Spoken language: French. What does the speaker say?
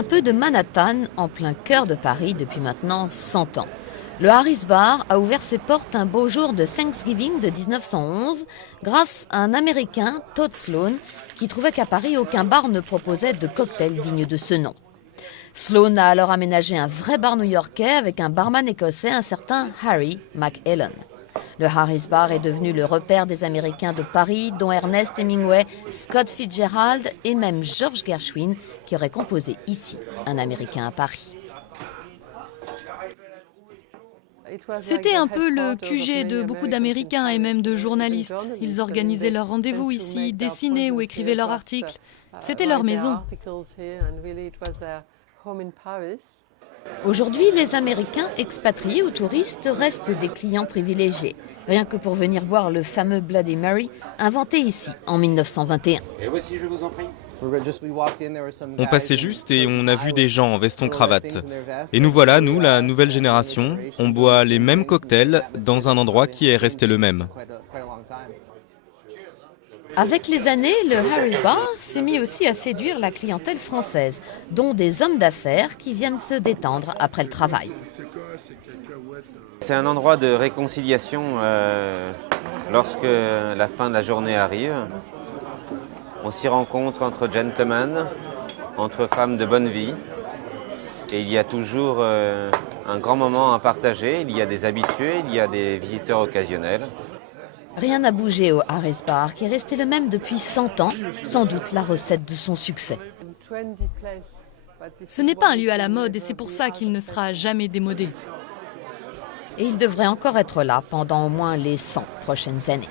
un peu de Manhattan en plein cœur de Paris depuis maintenant 100 ans. Le Harris Bar a ouvert ses portes un beau jour de Thanksgiving de 1911 grâce à un Américain, Todd Sloan, qui trouvait qu'à Paris, aucun bar ne proposait de cocktail digne de ce nom. Sloan a alors aménagé un vrai bar new-yorkais avec un barman écossais, un certain Harry McEllen. Le Harris Bar est devenu le repère des Américains de Paris, dont Ernest Hemingway, Scott Fitzgerald et même George Gershwin, qui aurait composé ici un Américain à Paris. C'était un peu le QG de beaucoup d'Américains et même de journalistes. Ils organisaient leurs rendez-vous ici, dessinaient ou écrivaient leurs articles. C'était leur maison. Aujourd'hui, les Américains expatriés ou touristes restent des clients privilégiés, rien que pour venir boire le fameux Bloody Mary, inventé ici en 1921. Et voici, je vous en prie. On passait juste et on a vu des gens en veston-cravate. Et nous voilà, nous, la nouvelle génération, on boit les mêmes cocktails dans un endroit qui est resté le même. Avec les années, le Harris Bar s'est mis aussi à séduire la clientèle française, dont des hommes d'affaires qui viennent se détendre après le travail. C'est un endroit de réconciliation lorsque la fin de la journée arrive. On s'y rencontre entre gentlemen, entre femmes de bonne vie. Et il y a toujours un grand moment à partager. Il y a des habitués, il y a des visiteurs occasionnels. Rien n'a bougé au Harris Bar, qui est resté le même depuis 100 ans, sans doute la recette de son succès. Ce n'est pas un lieu à la mode et c'est pour ça qu'il ne sera jamais démodé. Et il devrait encore être là pendant au moins les 100 prochaines années.